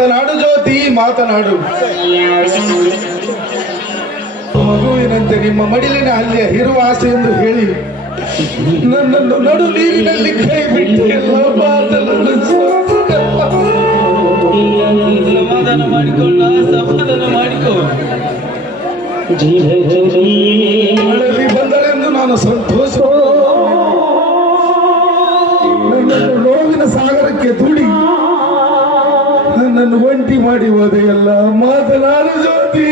ಮಾತನಾಡು ಜ್ಯೋತಿ ಮಾತನಾಡು. ಮಗುವಿನಂತೆ ನಿಮ್ಮ ಮಡಿಲಿನ ಅಲ್ಲಿಯ ಹಿರುವಾಸೆ ಎಂದು ಹೇಳಿ ನನ್ನನ್ನು ನಡು ನೀರಿನಲ್ಲಿ ಕೈ ಬಿಟ್ಟು ಸಮಾಧಾನ ಮಾಡಿಕೊಳ್ಳ ಸಮಾಧಾನ ಮಾಡಿಕೊ. ಬಂದಳೆಂದು ನಾನು ಸಂತೋಷ. ನೋವಿನ ಸಾಗರಕ್ಕೆ ದೂಡಿ ನನ್ನ ಒಂಟಿ ಮಾಡಿ ಹೋದೆಯಲ್ಲ ಮಾತನಾಡು ಜ್ಯೋತಿ.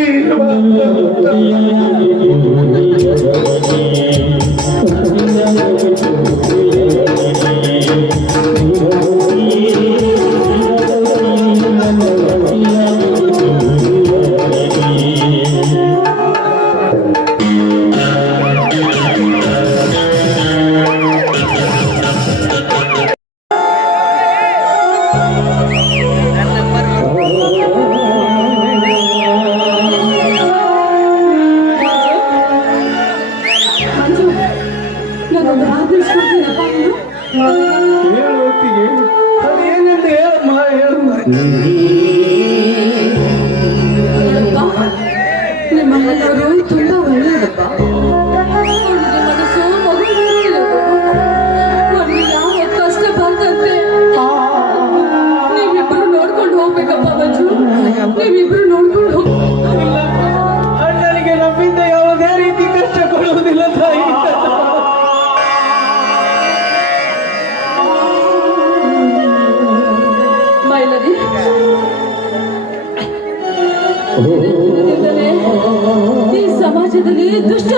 Mm-hmm.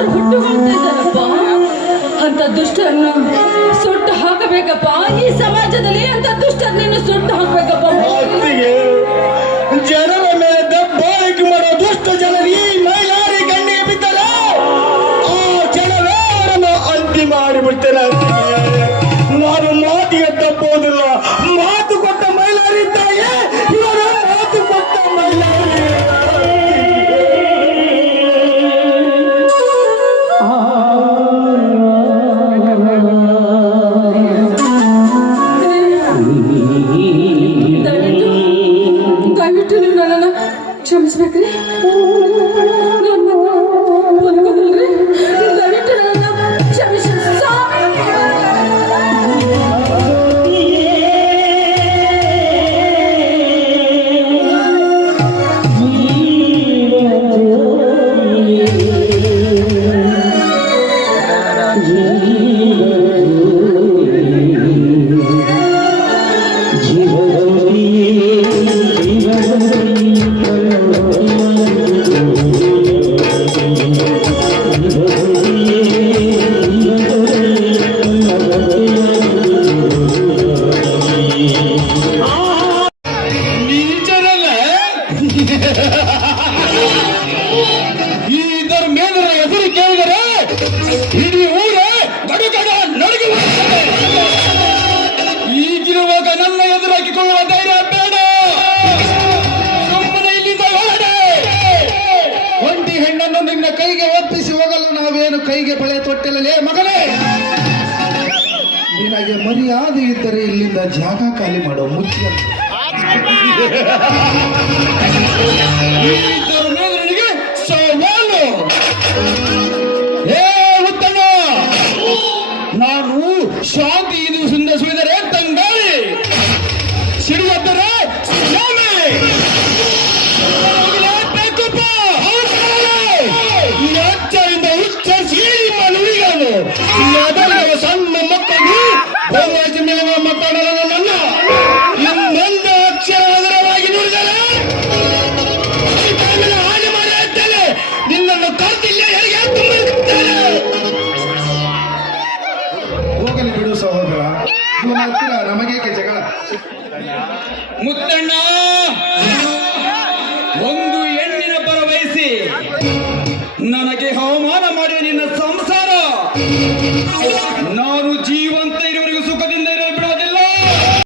ಹುಟ್ಟುವಂತಿದ್ದಾರಪ್ಪ ಅಂತ ದುಷ್ಟರನ್ನ ಮರ್ಯಾದೆ ಇದ್ದರೆ ಇಲ್ಲಿಂದ ಜಾಗ ಖಾಲಿ ಮಾಡೋ ಮುಖ್ಯ ಸವಾಲು ನಾನು ಶಾಂತ Thank